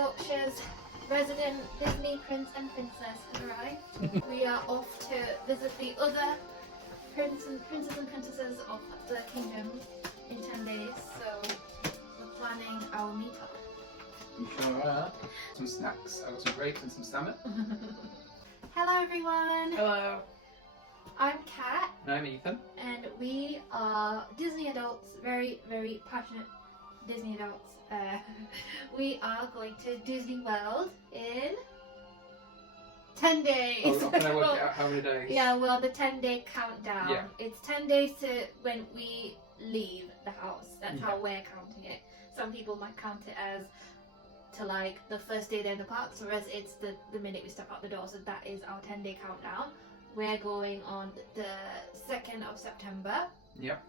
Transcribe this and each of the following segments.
Yorkshire's resident Disney prince and princess has arrived. We are off to visit the other princes and princesses of the kingdom in 10 days, so we're planning our meetup. You sure are. Some snacks. I've got some grapes and some salmon. Hello everyone! Hello. I'm Kat. And I'm Ethan. And we are Disney adults, very, very passionate Disney adults. We are going to Disney World in 10 days. Oh, can I work out how many days? Yeah, well, the 10-day countdown. Yeah. It's 10 days to when we leave the house. That's how we're counting it. Some people might count it as to like the first day they're in the parks, whereas it's the minute we step out the door. So that is our 10-day countdown. We're going on the 2nd of September. Yep.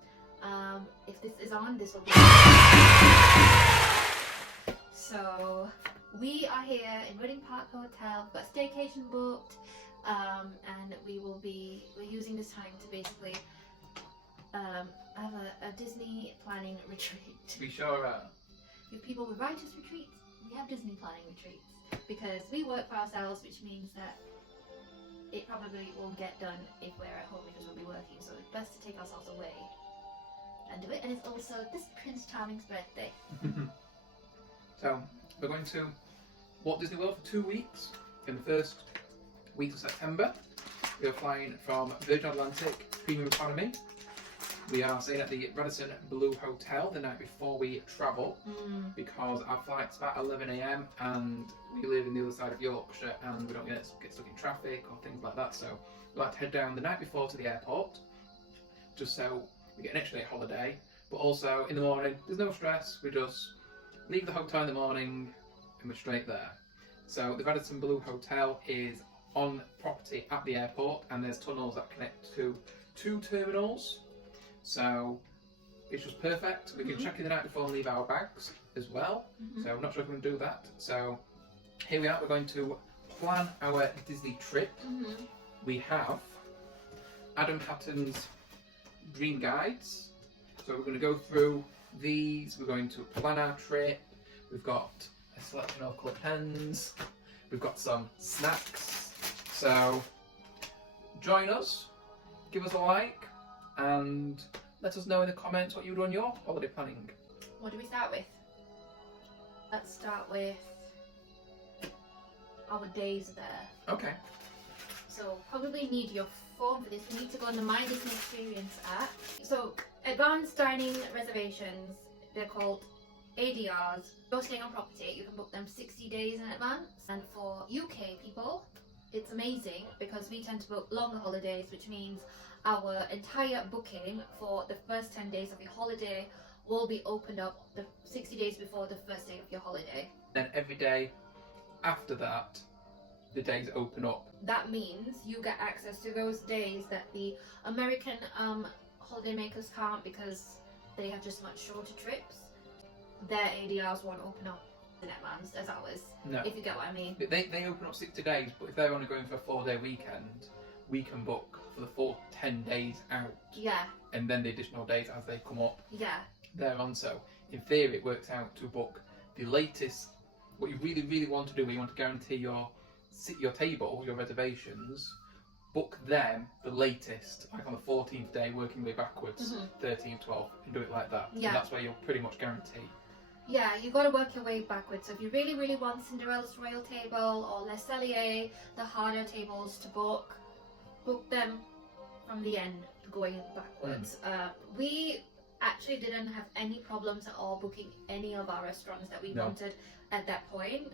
If this is on, this will be. So we are here in Reading Park Hotel. We've got a staycation booked, and we're using this time to basically have a Disney planning retreat. We sure are. If people would write us retreats, we have Disney planning retreats because we work for ourselves, which means that it probably won't get done if we're at home because we'll be working. So it's best to take ourselves away and do it. And it's also this Prince Charming's birthday. So we're going to Walt Disney World for 2 weeks. In the first week of September, we are flying from Virgin Atlantic Premium Economy. We are staying at the Radisson Blu Hotel the night before we travel because our flight's about 11 AM and we live in the other side of Yorkshire and we don't get stuck in traffic or things like that. So we like to head down the night before to the airport just so we get an extra day holiday. But also in the morning, there's no stress. We just leave the hotel in the morning and we're straight there. So the Radisson Blu Hotel is on property at the airport and there's tunnels that connect to 2 terminals. So it's just perfect. We can check in the night before and leave our bags as well. So I'm not sure if we can do that. So here we are. We're going to plan our Disney trip. We have Adam Hatton's Dream Guides. So we're going to go through these. We're going to plan our trip. We've got a selection of coloured pens. We've got some snacks. So join us. Give us a like. And let us know in the comments what you do on your holiday planning. What do we start with? Let's start with our days there. Okay. So probably need your phone for this. We need to go on the My Disney Experience app. So Advance Dining Reservations, they're called ADRs. You're staying on property, you can book them 60 days in advance. And for UK people, it's amazing because we tend to book longer holidays, which means our entire booking for the first 10 days of your holiday will be opened up the 60 days before the first day of your holiday. Then every day after that, the days open up. That means you get access to those days that the American holiday makers can't because they have just much shorter trips. Their ADRs won't open up in advance as ours, if you get what I mean. They open up 60 days, but if they're only going for a 4-day weekend, we can book for the full 10 days out. Yeah. And then the additional days as they come up. Yeah. Thereon. So in theory, it works out to book the latest. What you really, really want to do, when you want to guarantee your table, your reservations, book them the latest, like on the 14th day, working way backwards, 13th, 12th, and do it like that. Yeah. And that's where you'll pretty much guarantee. Yeah, you've got to work your way backwards. So if you really, really want Cinderella's Royal Table or Les Cellier, the harder tables to book them from the end going backwards. We actually didn't have any problems at all booking any of our restaurants that we wanted at that point.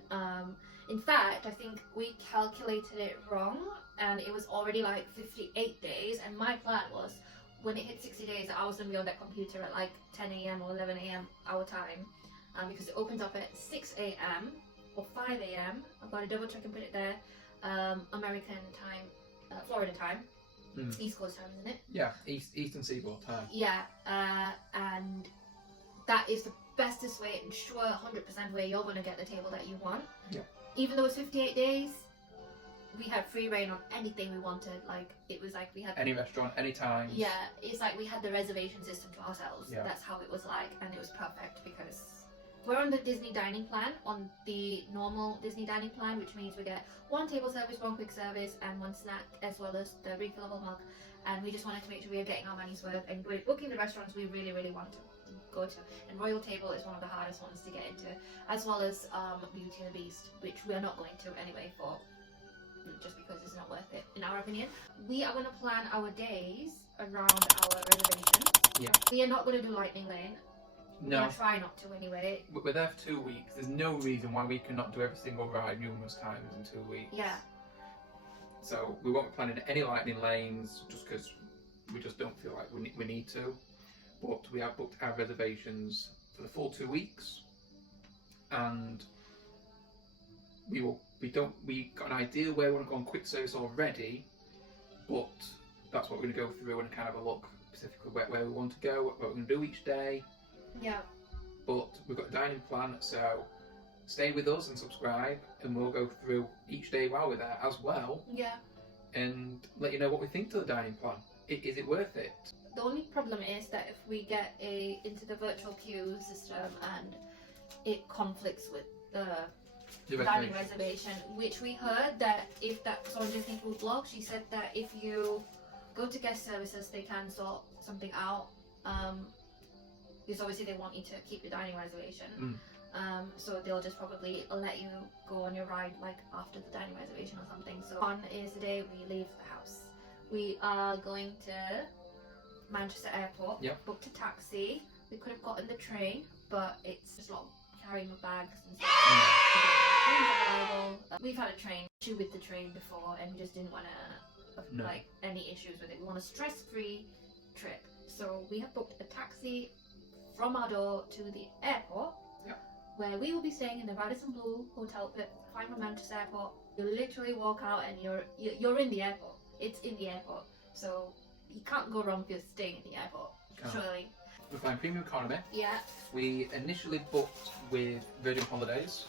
In fact, I think we calculated it wrong and it was already like 58 days, and my plan was when it hit 60 days I was going to be on that computer at like 10 AM or 11 AM our time, because it opens up at 6 AM or 5 AM. I've got to double check and put it there. American time, Florida time, East Coast time, isn't it? Yeah, Eastern Seaboard time. Yeah, and that is the bestest way, and sure 100% way you're going to get the table that you want. Yeah. Even though it's 58 days, we had free reign on anything we wanted. Like, it was like we had any restaurant, any time. Yeah, it's like we had the reservation system to ourselves. Yeah. That's how it was like, and it was perfect because we're on the Disney dining plan, on the normal Disney dining plan, which means we get 1 table service, 1 quick service, and 1 snack, as well as the refillable mug. And we just wanted to make sure we are getting our money's worth, and we're booking the restaurants we really, really want to go to. And Royal Table is one of the hardest ones to get into, as well as Beauty and the Beast, which we are not going to anyway, just because it's not worth it, in our opinion. We are going to plan our days around our reservation. Yeah. We are not going to do Lightning Lane. No. We're going to try not to anyway. We're there for 2 weeks. There's no reason why we cannot do every single ride numerous times in 2 weeks. Yeah. So we won't be planning any lightning lanes just because we just don't feel like we need to. But we have booked our reservations for the full 2 weeks, and we got an idea where we want to go on quick service already, but that's what we're going to go through and kind of a look specifically where we want to go, what we're going to do each day. Yeah. But we've got a dining plan, so stay with us and subscribe, and we'll go through each day while we're there as well. Yeah. And let you know what we think to the dining plan. Is it worth it? The only problem is that if we get into the virtual queue system and it conflicts with the dining reservation, which we heard that if that's on Disney Food Blog, she said that if you go to guest services, they can sort something out. Because obviously they want you to keep your dining reservation. So they'll just probably let you go on your ride like after the dining reservation or something. So on is the day we leave the house. We are going to Manchester Airport. Yep. Booked a taxi. We could have gotten the train, but it's just a lot of carrying my bags and stuff. We've had a train issue with the train before, and we just didn't want to like any issues with it. We want a stress-free trip, so we have booked a taxi from our door to the airport, where we will be staying in the Radisson Blu hotel behind Manchester Airport. You literally walk out and you're in the airport. It's in the airport, so you can't go wrong if you're staying in the airport. Surely. We're flying premium economy. Yeah. We initially booked with Virgin Holidays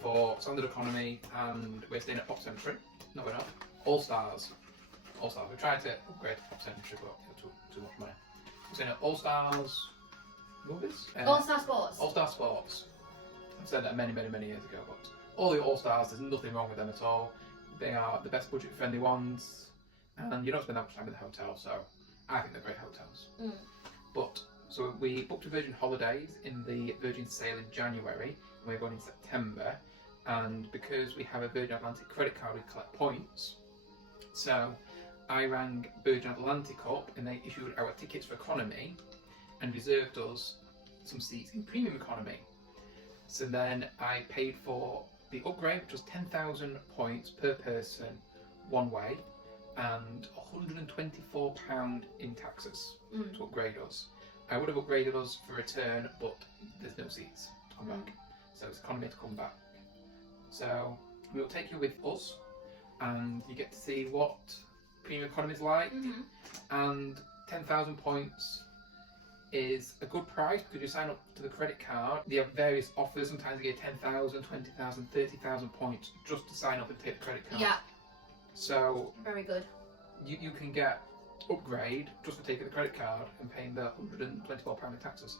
for standard economy, and we're staying at Pop Century. No, we're not. All Stars. We tried to upgrade to Pop Century, but it was too much money. We're staying at All Stars Movies? All Star Sports. All Star Sports. I've said that many, many, many years ago, but all the All Stars, there's nothing wrong with them at all. They are the best budget-friendly ones, and you don't spend that much time in the hotel, so I think they're great hotels. But so we booked a Virgin Holidays in the Virgin sale in January, and we're going in September. And because we have a Virgin Atlantic credit card, we collect points. So I rang Virgin Atlantic up, and they issued our tickets for economy and reserved us some seats in premium economy. So then I paid for the upgrade, which was 10,000 points per person one way, and £124 in taxes to upgrade us. I would have upgraded us for return, but there's no seats to come back, so it's economy to come back. So we'll take you with us, and you get to see what premium economy is like. And 10,000 points is a good price because you sign up to the credit card. They have various offers. Sometimes you get 10,000, 20,000, 30,000 points just to sign up and take the credit card. Yeah. So very good. You can get upgrade just for taking the credit card and paying the £124 in taxes.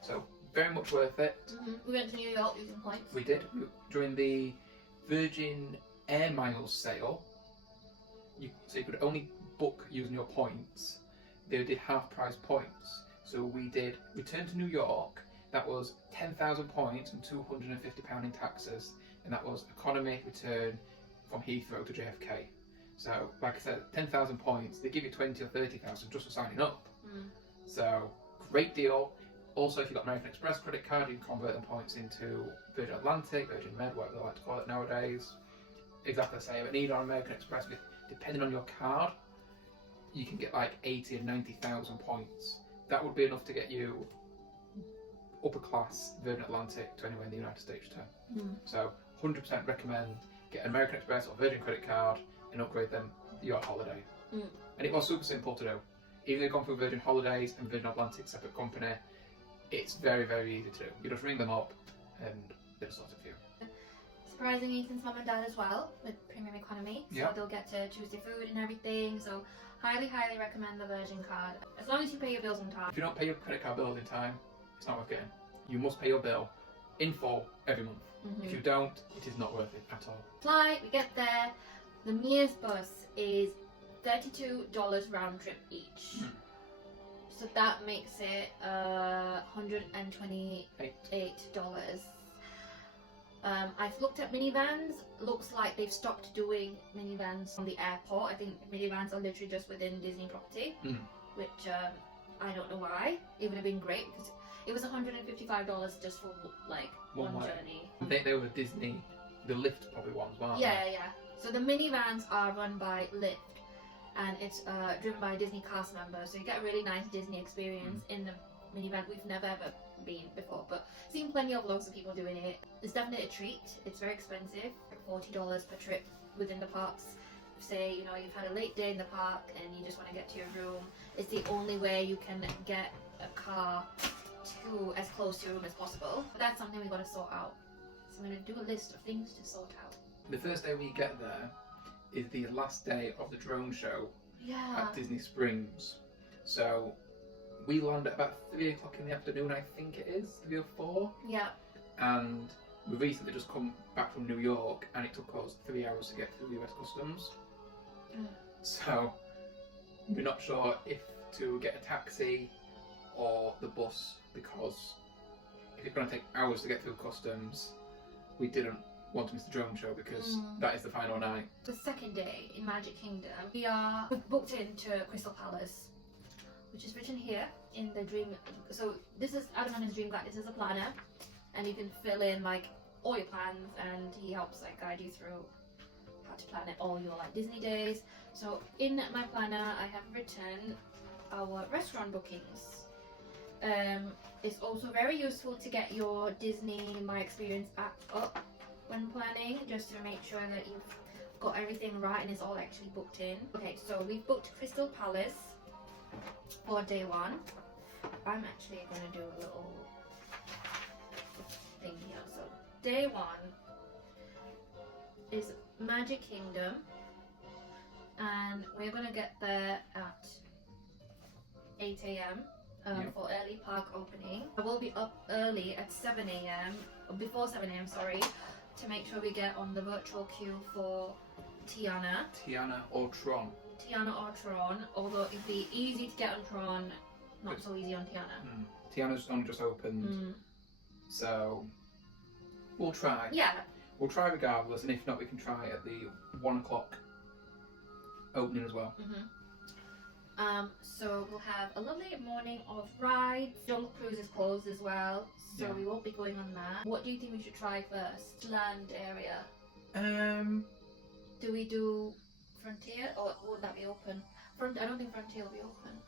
So very much worth it. We went to New York using points. We did. During the Virgin Air Miles sale, so you could only book using your points. They did half price points. So we did return to New York. That was 10,000 points and £250 in taxes, and that was economy return from Heathrow to JFK. So, like I said, 10,000 points. They give you 20 or 30,000 just for signing up. So, great deal. Also, if you've got American Express credit card, you can convert them points into Virgin Atlantic, Virgin Med, whatever they like to call it nowadays. Exactly the same. An ADR on American Express, depending on your card, you can get like 80 and 90,000 points. That would be enough to get you upper class Virgin Atlantic to anywhere in the United States return. So 100% recommend get an American Express or Virgin credit card and upgrade them your holiday. And it was super simple to do. Even though you've gone through Virgin Holidays and Virgin Atlantic separate company, it's very, very easy to do. You just ring them up and they'll sort it for you. Surprising Ethan's mum and dad as well with premium economy, so they'll get to choose their food and everything. So highly, highly recommend the Virgin card. As long as you pay your bills on time. If you don't pay your credit card bills in time, it's not worth getting. you must pay your bill in full every month. If you don't, it is not worth it at all. Flight, we get there. The Mears bus is $32 round trip each. So that makes it $128. I've looked at minivans. Looks like they've stopped doing minivans from the airport. I think minivans are literally just within Disney property, which I don't know why. It would have been great because it was $155 just for like one journey. I think they were Disney, the Lyft probably ones, weren't they? Yeah. So the minivans are run by Lyft, and it's driven by a Disney cast member. So you get a really nice Disney experience in the minivan. We've never ever been before, but seen plenty of vlogs of people doing it. It's definitely a treat. It's very expensive, $40 per trip within the parks. Say, you know, you've had a late day in the park and you just want to get to your room. It's the only way you can get a car to as close to your room as possible. But that's something we've got to sort out. So I'm going to do a list of things to sort out. The first day we get there is the last day of the drone show at Disney Springs. So we land at about 3 o'clock in the afternoon, I think it is, 3 or 4. Yeah. And we recently just come back from New York and it took us 3 hours to get through US Customs. So we're not sure if to get a taxi or the bus, because if it's going to take hours to get through customs, we didn't want to miss the drone show because that is the final night. The second day in Magic Kingdom, we've booked into Crystal Palace, which is written here in the dream. So this is Adam and his dream guide. This is a planner, and you can fill in like all your plans, and he helps like guide you through how to plan it all your like Disney days. So in my planner, I have written our restaurant bookings. It's also very useful to get your Disney My Experience app up when planning, just to make sure that you've got everything right and it's all actually booked in. Okay, so we've booked Crystal Palace for day 1. I'm actually going to do a little thing here. So day 1 is Magic Kingdom, and we're going to get there at 8 a.m. For early park opening. I will be up early at 7 a.m. or before 7 a.m. sorry, to make sure we get on the virtual queue for Tiana or Tron. Although it'd be easy to get on Tron, not so easy on Tiana. Tiana's only just opened, so we'll try. Yeah. We'll try regardless, and if not, we can try at the 1 o'clock opening as well. So we'll have a lovely morning of rides. Jungle Cruise is closed as well, so we won't be going on that. What do you think we should try first? Land area. Do we do Frontier, or would that be open? I don't think Frontier will be open.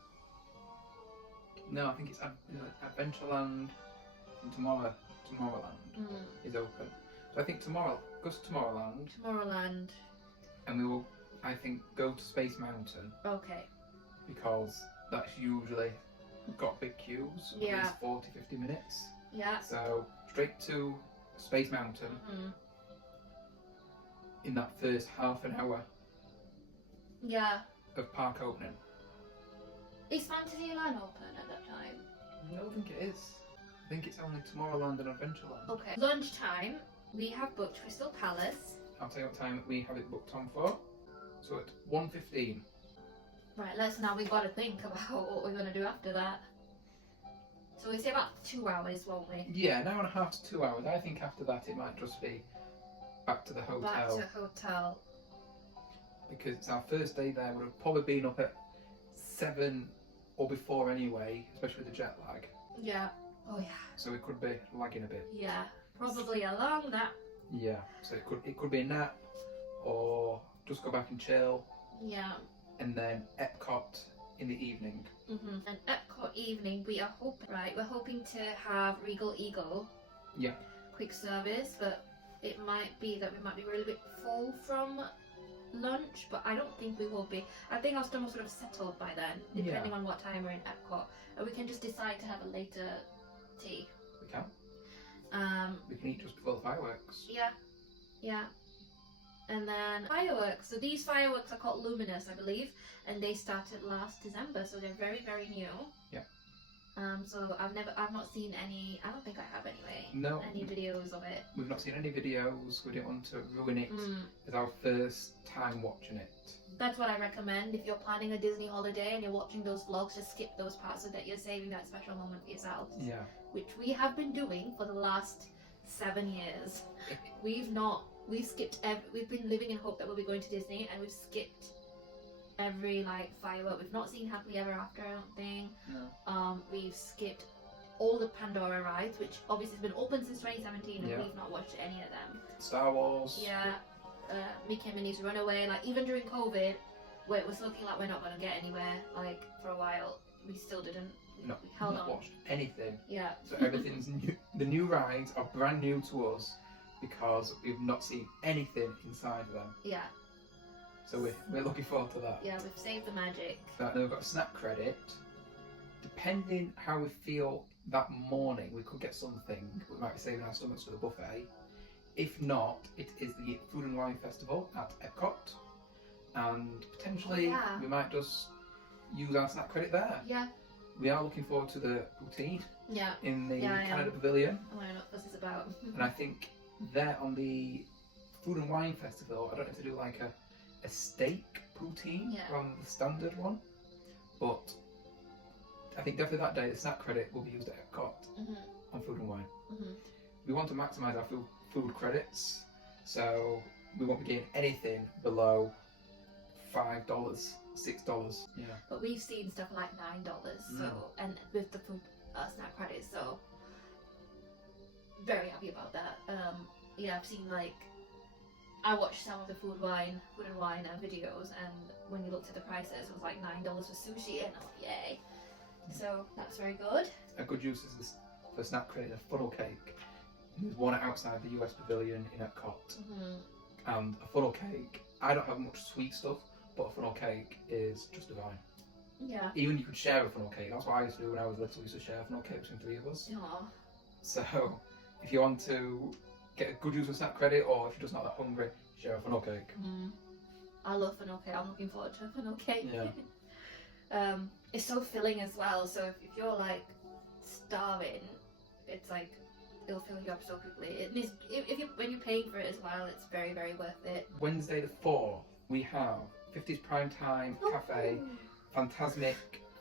No, I think it's Adventureland and Tomorrowland is open. So I think go to Tomorrowland. And we will, I think, go to Space Mountain. Okay. Because that's usually got big queues, at least 40-50 minutes. Yeah. So straight to Space Mountain in that first half an hour of park opening. Is Fantasyland open at that time? No, I think it is. I think it's only Tomorrowland and Adventureland. Okay. Lunchtime, we have booked Crystal Palace. I'll tell you what time we have it booked on for. So at 1:15. Right, we've got to think about what we're going to do after that. So we say about 2 hours, won't we? Yeah, an hour and a half to 2 hours. I think after that it might just be back to the hotel. Because it's our first day there. We'd have probably been up at 7 or before anyway, especially with the jet lag. Yeah. Oh yeah. So we could be lagging a bit. Yeah, probably along that. Yeah, so it could be a nap or just go back and chill. Yeah. And then Epcot in the evening. And Epcot evening, we're hoping to have Regal Eagle. Yeah. Quick service, but it might be that we might be a little bit full from lunch, but I don't think we will be. I think our stomachs would have settled by then, depending on what time we're in Epcot. And we can just decide to have a later tea. We can. We can eat just before the fireworks. Yeah. And then fireworks. So these fireworks are called Luminous, I believe, and they started last December, so they're very, very new. Yeah. So I've not seen any. I don't think I have anyway. No. Any videos of it. We've not seen any videos. We didn't want to ruin it Mm. as our first time watching it. That's what I recommend. If you're planning a Disney holiday and you're watching those vlogs, just skip those parts so that you're saving that special moment for yourself. Yeah. Which we have been doing for the last 7 years. We've skipped we've been living in hope that we'll be going to Disney, and we've skipped every like firework. We've not seen Happily Ever After, I don't think. No. We've skipped all the Pandora rides, which obviously has been open since 2017, and Yeah. we've not watched any of them. Star Wars. Yeah, Mickey and Minnie's Runaway, like even during COVID, where it was looking like we're not going to get anywhere, like for a while, we still didn't. No, we held not on. watched anything. Yeah. So everything's new. The new rides are brand new to us because we've not seen anything inside of them. Yeah. So we're looking forward to that. Yeah, we've saved the magic. So then we've got a snack credit. Depending how we feel that morning, we could get something. We might be saving our stomachs for the buffet. If not, it is the Food and Wine Festival at Epcot, and potentially Yeah. we might just use our snack credit there. Yeah. We are looking forward to the poutine Yeah. in the Yeah, I Canada am. Pavilion, I want to know what this is about. and I think there on the Food and Wine Festival, I don't know if they do like a steak poutine Yeah. rather than the standard one, but I think definitely that day the snack credit will be used at Epcot Mhm. on Food and Wine. Mhm. We want to maximise our food credits, so we won't be getting anything below $5, $6. Yeah. But we've seen stuff like $9, so and with the food snack credits, so very happy about that. Yeah, I've seen like I watched some of the food and wine videos, and when you looked at the prices, it was like $9 for sushi, and I'm like, yay! So that's very good. A good use is this, for snack credit, a funnel cake. There's one outside the US Pavilion in Epcot, and a funnel cake. I don't have much sweet stuff, but a funnel cake is just divine. Yeah. Even you could share a funnel cake. That's what I used to do when I was little. We used to share a funnel cake between 3 of us. Aw. So if you want to get a good use of snack credit, or if you're just not that hungry, share a funnel cake. I love funnel cake. I'm looking forward to a funnel cake. Yeah. It's so filling as well. So if you're like starving, it's like it'll fill you up so quickly. It is, when you're paying for it as well, it's very, very worth it. Wednesday the 4th, we have 50s Primetime Cafe Fantasmic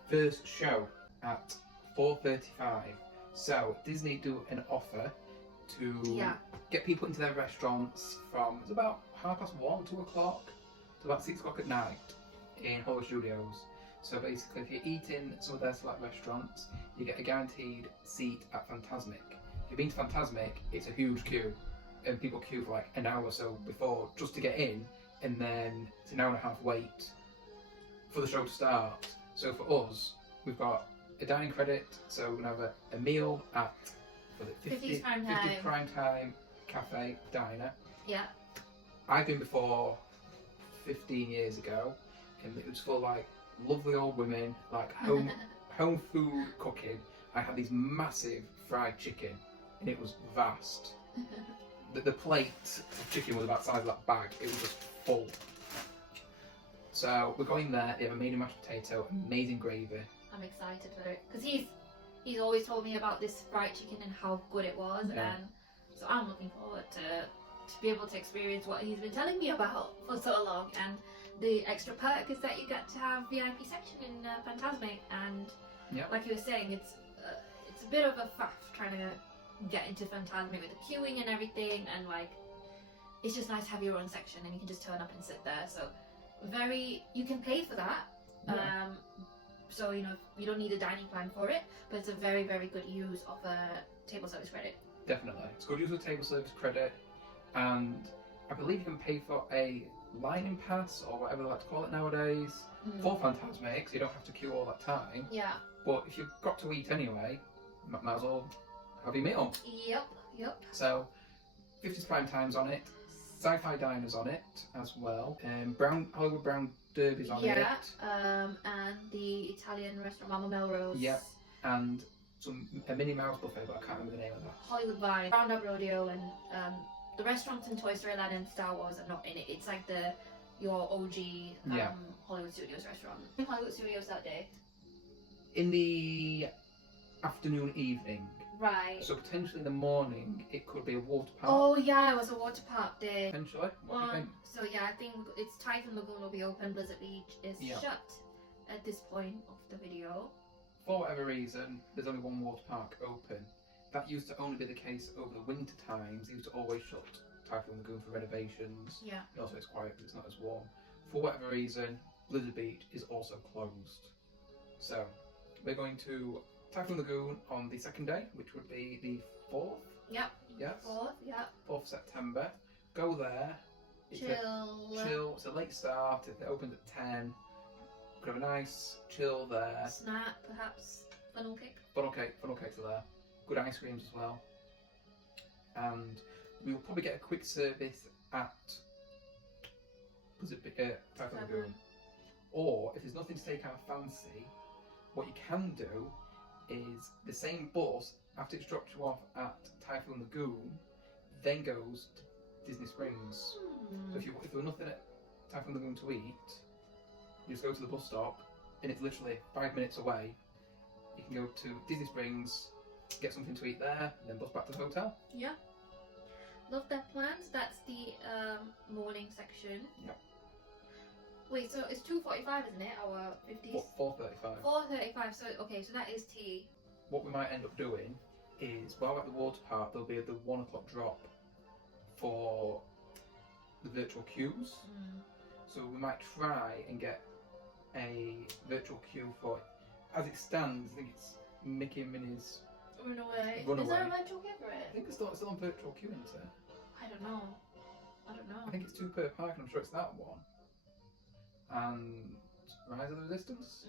first show at 4:35. So Disney do an offer to get people into their restaurants from it's about 1:30, 2 o'clock to about 6 o'clock at night in Hollywood Studios. So basically, if you're eating some of their select restaurants, you get a guaranteed seat at Fantasmic. If you've been to Fantasmic, it's a huge queue, and people queue for like an hour or so before just to get in, and then it's an hour and a half wait for the show to start. So for us, we've got a dining credit, so we're going to have a meal at for the 50s Primetime Cafe Diner. Yeah. I've been before 15 years ago, and it was for like lovely old women, like home food cooking. I had these massive fried chicken, and it was vast. The plate of chicken was about the size of that bag. It was just full. So we're going there. They have a medium mashed potato, amazing gravy. I'm excited for it because he's always told me about this fried chicken and how good it was, and so I'm looking forward to be able to experience what he's been telling me about for so long. And the extra perk is that you get to have VIP section in Fantasmic, and like you were saying, it's a bit of a faff trying to get into Fantasmic with the queuing and everything, and like it's just nice to have your own section and you can just turn up and sit there. So you can pay for that. So you don't need a dining plan for it, but it's a very, very good use of a table service credit. Definitely, it's good use of table service credit, and I believe you can pay for a lining pass or whatever they like to call it nowadays for Fantasmic, so you don't have to queue all that time. Yeah. But if you've got to eat anyway, might as well have your meal. Yep. So 50s Primetime's on it, Sci-Fi Diner's on it as well, Hollywood Brown Derby's on it. And the Italian restaurant Mama Melrose. Yep. And a Minnie Mouse buffet, but I can't remember the name of that. Hollywood Vine, Roundup Rodeo, and the restaurants in Toy Story Land and Star Wars are not in it. It's like your OG Hollywood Studios restaurant. Hollywood Studios that day. In the afternoon, evening. Right. So potentially in the morning, it could be a water park. Oh yeah, it was a water park day. Potentially. What do you think? So yeah, I think it's Typhoon Lagoon will be open. Blizzard Beach is shut at this point of the video. For whatever reason, there's only one water park open. That used to only be the case over the winter times. They used to always shut Typhoon Lagoon for renovations. Yeah. And also it's quiet because it's not as warm. For whatever reason, Blizzard Beach is also closed. So we're going to Typhoon Lagoon on the second day, which would be the 4th. Yep. Yes. 4th. Yep. 4th September. Go there. Chill. It's a late start. It opens at 10. Could have a nice chill there. Snack, perhaps. Funnel cake. Funnel cakes are there. Good ice creams as well. And we will probably get a quick service at Typhoon Lagoon. Or if there's nothing to take our fancy, what you can do is the same bus, after it's dropped you off at Typhoon Lagoon, then goes to Disney Springs. So if there were nothing at Typhoon Lagoon to eat, you just go to the bus stop, and it's literally 5 minutes away. You can go to Disney Springs, get something to eat there, and then bus back to the hotel. Yeah. Love that plan. So that's the morning section. Yep. Wait, so it's 2:45, isn't it? Our 50s. 4:35. 4:35. So okay, so that is tea. What we might end up doing is, while at the water park, there'll be the 1 o'clock drop for the virtual queues. So we might try and get a virtual queue for it. As it stands, I think it's Mickey and Minnie's Runaway. Runaway. Is there a virtual queue for I it? think it's still on virtual queue, isn't it? I don't know. I think it's 2 per park, and I'm sure it's that one. And Rise of the Resistance.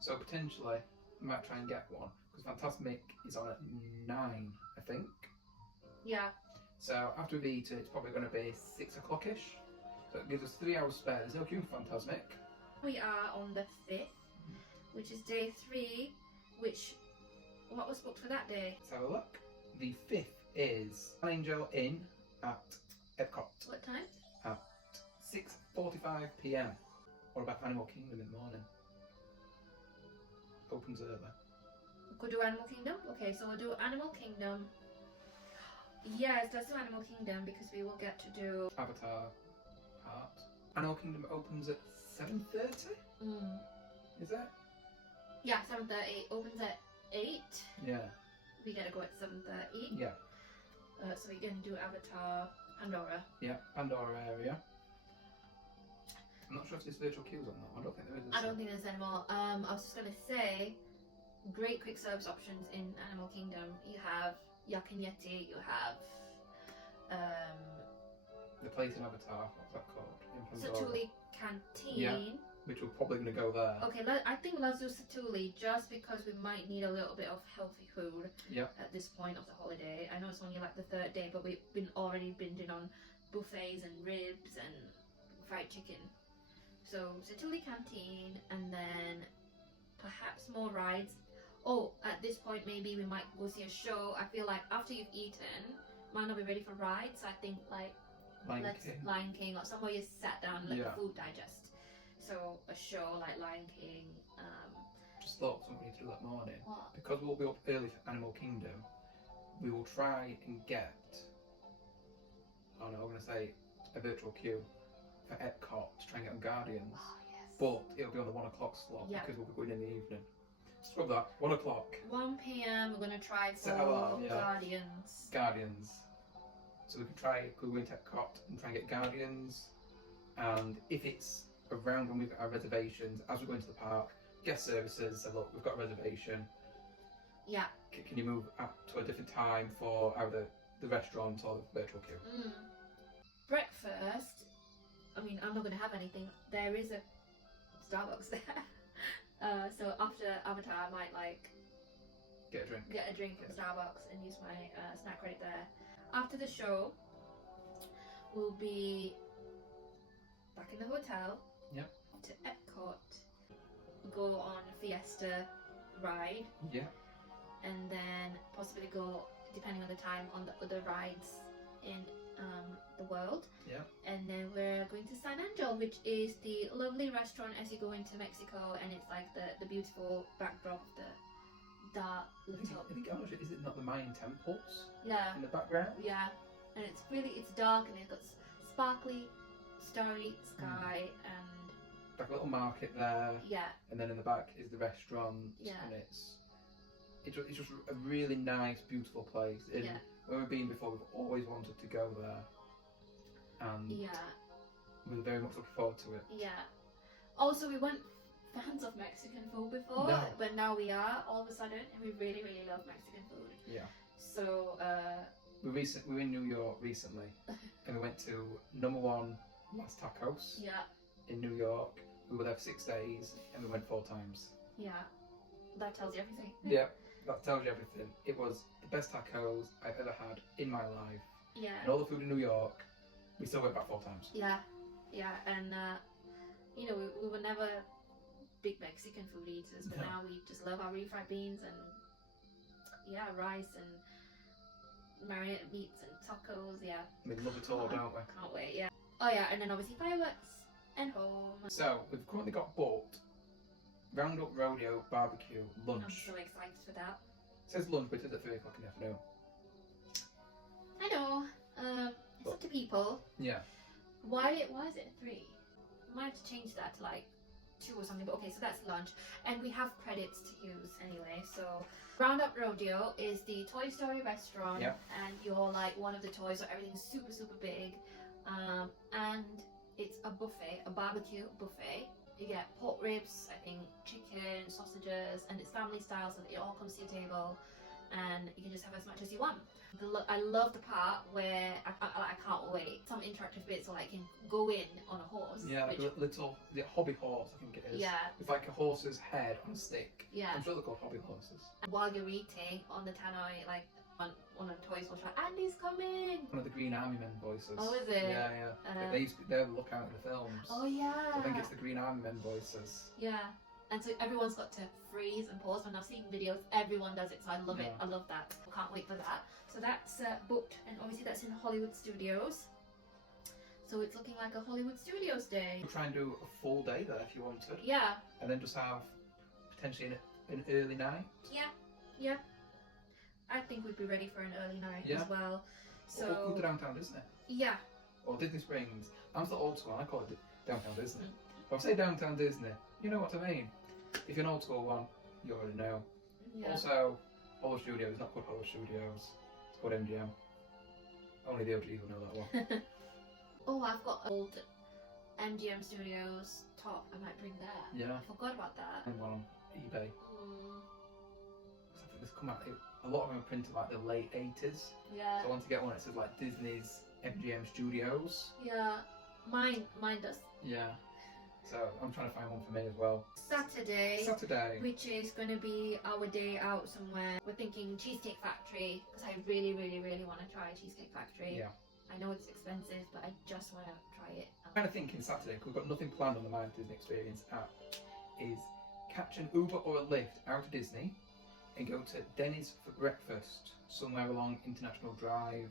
So potentially, we might try and get one, because Fantasmic is on at 9, I think. Yeah. So after we've eaten, it's probably going to be 6 o'clock-ish. So it gives us 3 hours spare. There's no queue for Fantasmic. We are on the 5th, which is day 3, what was booked for that day? Let's have a look. The 5th is An Angel Inn at Epcot. What time? At 6:45 p.m. What about Animal Kingdom in the morning? Opens early. We could do Animal Kingdom? Okay, so we'll do Animal Kingdom. Yes, let's do Animal Kingdom because we will get to do Avatar part. Animal Kingdom opens at 7:30? Is that? Yeah, 7:30. Opens at 8. Yeah. We gotta go at 7:30. Yeah. So we're gonna do Avatar Pandora. Yeah, Pandora area. I'm not sure if there's virtual queues on that one. I don't think there is. I don't think there's any more. I was just gonna say, great quick service options in Animal Kingdom. You have Yak and Yeti. You have the place in Avatar. What's that called? In Pandora. Satuli Canteen. Yeah. Which we're probably going to go there. Okay, I think let's do Satuli just because we might need a little bit of healthy food at this point of the holiday. I know it's only like the 3rd day, but we've been already binging on buffets and ribs and fried chicken. So Satuli Canteen, and then perhaps more rides. Oh, at this point maybe we might go see a show. I feel like after you've eaten, might not be ready for rides. So I think like Lion King or somewhere you sat down and let the food digest. So a show like Lion King. Just thought of something we need to do that morning. What? Because we'll be up early for Animal Kingdom, we will try and get, I'm going to say a virtual queue for Epcot to try and get on Guardians. Oh, yes. But it'll be on the 1 o'clock slot because we'll be going in the evening. Scrub that, 1 o'clock. 1 p.m. we're going to try for Guardians. Guardians. So we can try, go into Epcot and try and get Guardians. And if it's around when we've got our reservations, as we go into the park, guest services say, look, we've got a reservation. Yeah. Can you move up to a different time for either the restaurant or the virtual queue? Breakfast, I mean, I'm not going to have anything. There is a Starbucks there. So after Avatar, I might like get a drink from Starbucks and use my snack credit there. After the show, we'll be back in the hotel. Yep. To Epcot, go on Fiesta ride. Yeah. And then possibly go, depending on the time, on the other rides in the world. Yeah. And then we're going to San Angel, which is the lovely restaurant as you go into Mexico, and it's like the beautiful backdrop of the dark I think how much is it not the Mayan temples Yeah, in the background? yeah. And it's dark and it's got sparkly, starry sky and Like a little market there, yeah, and then in the back is the restaurant, Yeah. and it's just a really nice, beautiful place. And Yeah. when we've been before, we've always wanted to go there, and yeah, we're very much looking forward to it. yeah. Also, we weren't fans of Mexican food before, No. but now we are all of a sudden, and we really, really love Mexican food. Yeah. So, We were in New York recently, and we went to #1 Las Tacos yeah, in New York. We were there for 6 days, and we went 4 times. yeah. That tells you everything. Yeah, that tells you everything. It was the best tacos I've ever had in my life. Yeah. And all the food in New York, we still went back 4 times. Yeah, yeah, and you know, we were never big Mexican food eaters, but No. now we just love our refried beans and rice and marinated meats and tacos. Yeah, We love it all, don't we? can't wait. Yeah. Oh yeah, and then obviously fireworks and home. So, we've currently got booked Roundup Rodeo Barbecue I'm lunch. so excited for that. It says lunch, but it is at 3 o'clock in the afternoon. I know. It's up to people. Yeah. Why is it 3? Might have to change that to like 2 or something, but okay, so that's lunch. And we have credits to use anyway, so Roundup Rodeo is the Toy Story restaurant, Yep. and you're like one of the toys, so everything's super, super big. And it's a buffet, a barbecue buffet. You get pork ribs, I think chicken, sausages, and it's family style, so that it all comes to your table, and you can just have as much as you want. I love the part where I can't wait. Some interactive bits, so like you can go in on a horse. Yeah, like which- a little the hobby horse, I think it is. Yeah. It's like a horse's head on a stick. Yeah. I'm sure they're called hobby horses. And while you're eating on the tannoy, like one of the toys will shout, "Andy's coming!" One of the Green Army Men voices. Oh, is it? Yeah, yeah. They're the lookout in the films. Oh yeah. I think it's the Green Army Men voices. Yeah. And so everyone's got to freeze and pause. When I've seen videos, everyone does it, so I love it. Yeah. I love that. I can't wait for that. So that's booked, and obviously that's in Hollywood Studios. So it's looking like a Hollywood Studios day. We'll try and do a full day there if you wanted, Yeah, and then just have potentially an early night. yeah. I think we'd be ready for an early night Yeah. as well. Or So go to Downtown Disney yeah, or Disney Springs. I'm still old school. I call it Downtown Disney. Mm. If I say Downtown Disney, you know what I mean. If you're an old school one, you already know. yeah. Also, Hollow Studios, not called Hollow Studios. It's called MGM. Only the OG will know that one. Oh, I've got old MGM Studios top. I might bring that. Yeah. I forgot about that. And one on eBay. Mm, I think this come out. A lot of them are printed like the late 80s. yeah, So I want to get one that says like Disney's MGM Studios. yeah. Mine does. Yeah. So I'm trying to find one for me as well. Saturday, Saturday. which is going to be our day out somewhere. We're thinking Cheesecake Factory because I really, really, really want to try Cheesecake Factory. Yeah. I know it's expensive, but I just want to try it. I'm kind of thinking Saturday, because we've got nothing planned on the My Disney Experience app, is catch an Uber or a Lyft out of Disney and go to Denny's for breakfast somewhere along International Drive,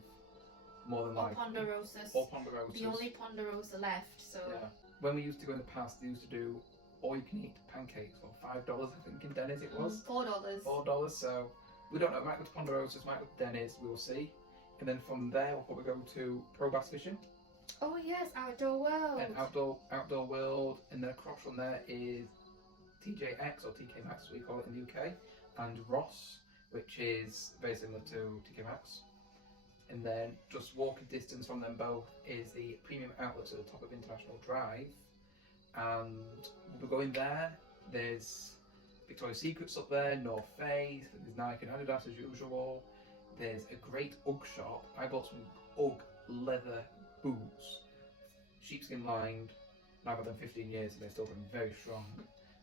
more than Or likely. Ponderosas. Or Ponderosas. The only Ponderosa left, so Yeah. When we used to go in the past, they used to do all you can eat pancakes for $5, I think, in Denny's it was. $4. $4, so we don't know. Might go to Ponderosas, might go to Denny's, we'll see. And then from there, we'll probably go to Pro Bass Fishing Oh yes, Outdoor World. and Outdoor World. And then across from there is TJX or TK Maxx, as we call it in the UK, and Ross, which is very similar to TK Maxx. And then just walking distance from them both is the premium outlets at the top of International Drive. And we'll be going there. There's Victoria's Secrets up there, North Face, there's Nike and Adidas as usual. There's a great UGG shop. I bought some UGG leather boots, sheepskin lined, and I've had them 15 years and they're still been very strong.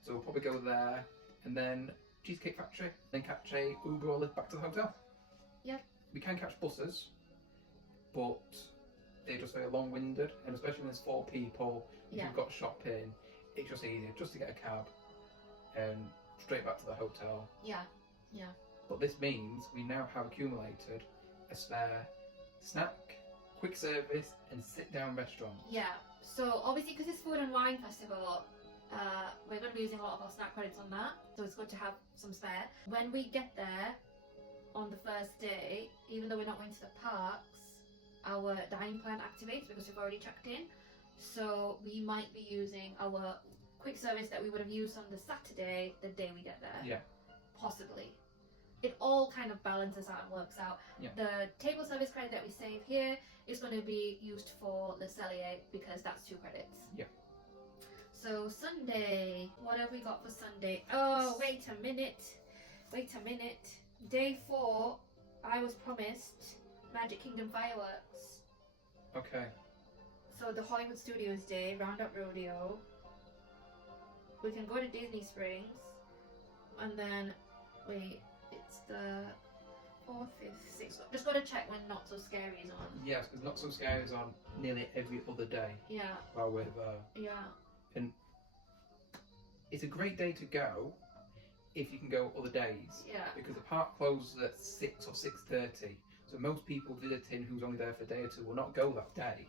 So we'll probably go there and then Cheesecake Factory, then catch a Uber or Lyft back to the hotel. Yep. We can catch buses, but they're just very long-winded, and especially when there's 4 people, if Yeah. you've got shopping, it's just easier just to get a cab and straight back to the hotel. Yeah. But this means we now have accumulated a spare snack, quick service, and sit-down restaurant. Yeah. So obviously, because it's Food and Wine Festival, We're going to be using a lot of our snack credits on that, so it's good to have some spare. When we get there on the first day, even though we're not going to the parks, our dining plan activates because we've already checked in. So we might be using our quick service that we would have used on the Saturday the day we get there. Yeah. Possibly. It all kind of balances out and works out. Yeah. The table service credit that we save here is going to be used for Le Cellier because that's 2 credits. Yeah. So Sunday, what have we got for Sunday? Oh, wait a minute. Day 4, I was promised Magic Kingdom fireworks. Okay. So the Hollywood Studios Day, Roundup Rodeo. We can go to Disney Springs, and then wait, it's the 4th, 5th, 6th. Just got to check when Not So Scary is on. Yes, because Not So Scary is on nearly every other day Yeah, while we're there. yeah, And it's a great day to go if you can go other days. yeah, Because the park closes at 6 or 6:30. So most people visiting who's only there for a day or two will not go that day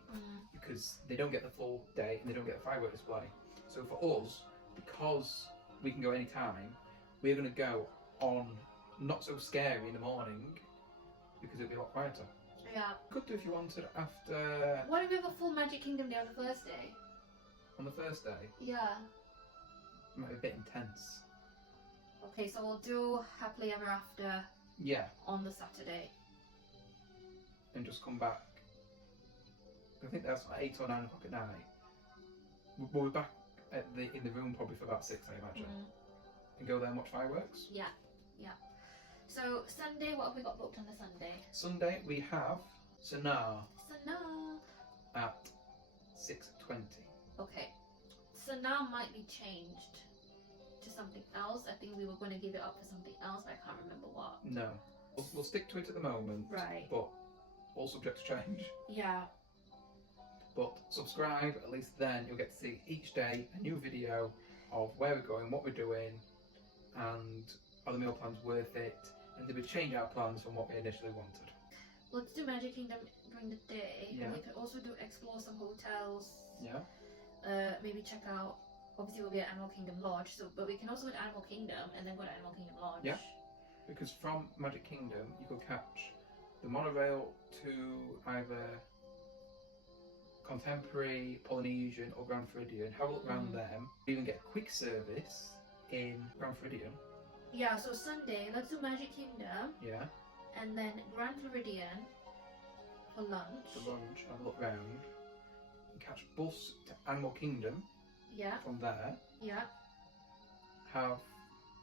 because they don't get the full day and they don't get the firework display. So for us, because we can go any time, we're going to go on Not So Scary in the morning because it'll be a lot quieter. yeah. Could do if you wanted after What if we have a full Magic Kingdom Day on the first day? on the first day. Yeah. It might be a bit intense. Okay, so we'll do Happily Ever After Yeah, on the Saturday. and just come back. I think that's like 8 or 9 o'clock at night. We'll be back in the room probably for about 6, I imagine, and go there and watch fireworks. Yeah, yeah. So Sunday, what have we got booked on the Sunday? Sunday we have Sanaa Sanaa. at 6:20. Okay. Sanaa might be changed to something else. I think we were going to give it up for something else, but I can't remember what. No, we'll stick to it at the moment. Right. But all subject to change. Yeah. But subscribe, at least then you'll get to see each day a new video of where we're going, what we're doing, and are the meal plans worth it, and did we change our plans from what we initially wanted. Let's do Magic Kingdom during the day. Yeah. And we could also do explore some hotels. Yeah? Maybe check out. Obviously, we'll be at Animal Kingdom Lodge. But we can also go to Animal Kingdom and then go to Animal Kingdom Lodge. Yeah. Because from Magic Kingdom you could catch the monorail to either Contemporary, Polynesian or Grand Floridian. Have a look around them. You even get quick service in Grand Floridian. Yeah. So Sunday, let's do Magic Kingdom Yeah. and then Grand Floridian for lunch. For lunch, have a look round. You catch bus to Animal Kingdom Yeah. from there. Yeah. Have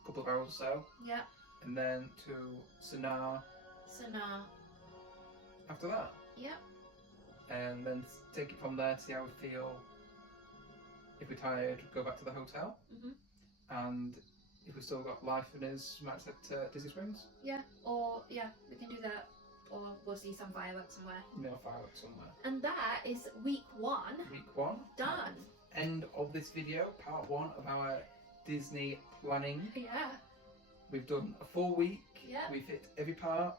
a couple of hours or so. Yeah. And then to Sanaa Sanaa. after that. Yeah. And then take it from there to see how we feel. If we're tired, go back to the hotel. Mhm. And if we've still got life in us, we might at Disney Springs. Yeah. Or yeah, we can do that. Or we'll see some fireworks somewhere. No fireworks somewhere. And that is week 1 Week 1. done. End of this video, part 1 of our Disney planning. Yeah. We've done a full week. Yeah. We've hit every park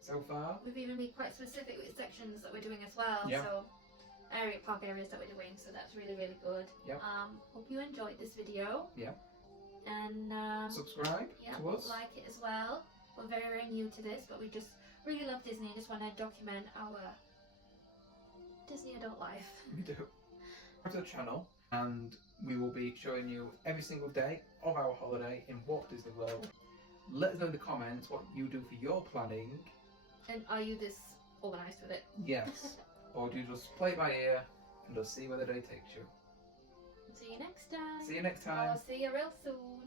so far. We've even been quite specific with sections that we're doing as well. Yeah. So park areas that we're doing. So that's really, really good. Yeah. Hope you enjoyed this video. Yeah. And Subscribe yeah, to us. like it as well. We're very, very new to this, but we just really love Disney and just want to document our Disney adult life. We do. Subscribe to the channel, and we will be showing you every single day of our holiday in Walt Disney World. Let us know in the comments what you do for your planning. And are you this organised with it? Yes. Or do you just play it by ear and just see where the day takes you? See you next time. See you next time. I'll see you real soon.